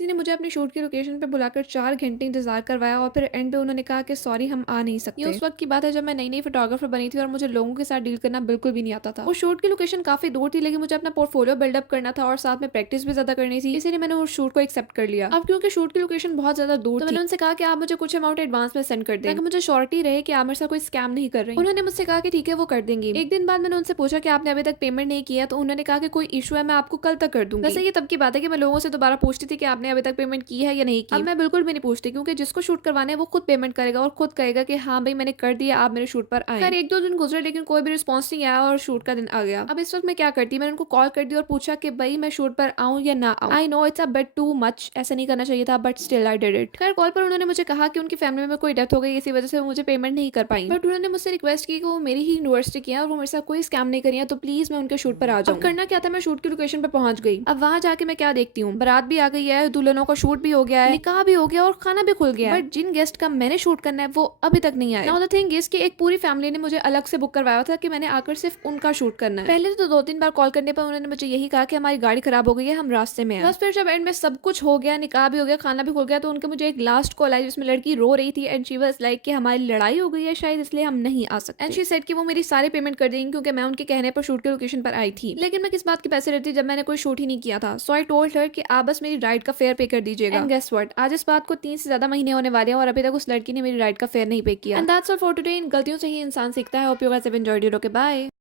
किसी ने मुझे अपनी शूट की लोकेशन पे बुलाकर 4 घंटे इंतजार करवाया और फिर एंड पे उन्होंने कहा कि सॉरी हम आ नहीं सकते। ये उस वक्त की बात है जब मैं नई फोटोग्राफर बनी थी और मुझे लोगों के साथ डील करना बिल्कुल भी नहीं आता था। वो शूट की लोकेशन काफी दूर थी, लेकिन मुझे अपना पोर्टफोलियो बिल्डअप करना था और साथ में प्रैक्टिस भी ज्यादा करनी थी, इसीलिए मैंने उस शूट को एक्सेप्ट कर लिया। अब क्योंकि शूट की लोकेशन बहुत ज्यादा दूर थी, मैंने उनसे कहा कि आप मुझे कुछ अमाउंट एडवांस में सेंड कर दें ताकि मुझे श्योरिटी रहे कि आप मेरे साथ कोई स्कैम नहीं कर रही। उन्होंने मुझसे कहा कि ठीक है वो कर देंगी। एक दिन बाद मैंने उनसे पूछा कि आपने अभी तक पेमेंट नहीं किया, तो उन्होंने कहा कि कोई इशू है, मैं आपको कल तक कर दूंगी। वैसे ये तब की बात है कि मैं लोगों से दोबारा पूछती थी कि आपने अभी तक पेमेंट की है या नहीं की। अब मैं बिल्कुल भी नहीं पूछती, क्योंकि जिसको शूट करवाने है वो खुद पेमेंट करेगा और खुद कहेगा कि हाँ भाई मैंने कर दिया, आप मेरे शूट पर आए। खैर 1-2 दिन गुजरे, लेकिन कोई भी रिस्पॉन्स नहीं आया और शूट का दिन आ गया। अब इस वक्त मैं क्या करती, मैंने उनको कॉल कर दी और पूछा कि भाई मैं शूट पर आऊं या ना आऊं। I know it's a bit too much, ऐसा नहीं करना चाहिए था, but still I did it. खैर कॉल पर उन्होंने मुझे कहा कि उनकी फैमिली में कोई डेथ हो गई, इसी वजह से वो मुझे पेमेंट नहीं कर पाई। बट उन्होंने मुझसे रिक्वेस्ट की कि वो मेरी ही यूनिवर्सिटी की है और वो मेरे साथ कोई स्कैम नहीं करी है, तो प्लीज मैं उनके शूट पर आ जाऊं। अब करना क्या था, मैं शूट की लोकेशन पर पहुंच गई। अब वहां जाके मैं क्या देखती हूँ, बारात भी आ गई है, दुल्हनों का शूट भी हो गया है, निकाह भी हो गया और खाना भी खुल गया है, बट जिन गेस्ट का मैंने शूट करना है वो अभी तक नहीं आए। नाउ द थिंग इज कि एक पूरी फैमिली ने मुझे अलग से बुक करवाया था कि मैंने आकर सिर्फ उनका शूट करना है। पहले तो 2-3 बार कॉल करने पर उन्होंने मुझे यही कहा कि हमारी गाड़ी खराब हो गई है, हम रास्ते में हैं। बस फिर जब एंड में सब कुछ हो गया, निकाह भी हो गया, खाना भी खुल गया, तो उनके मुझे एक लास्ट कॉल आई जिसमें लड़की रो रही थी एंड शी वाज लाइक कि हमारी लड़ाई हो गई है शायद, इसलिए हम नहीं आ सकते। एंड शी सेड कि वो मेरी सारी पेमेंट कर देंगी क्योंकि मैं उनके कहने पर शूट की लोकेशन पर आई थी। लेकिन मैं किस बात के पैसे लेती जब मैंने कोई शूट ही नहीं किया था। सो आई टोल्ड हर कि आप बस मेरी राइड का फेयर पे कर दीजिएगा। एंड गेस व्हाट, आज इस बात को 3 से ज्यादा महीने होने वाले हैं और अभी तक उस लड़की ने मेरी राइड का फेयर नहीं पे किया। And that's all for today. इन गलतियों से ही इंसान सीखता है। Hope you guys have enjoyed it. Okay bye.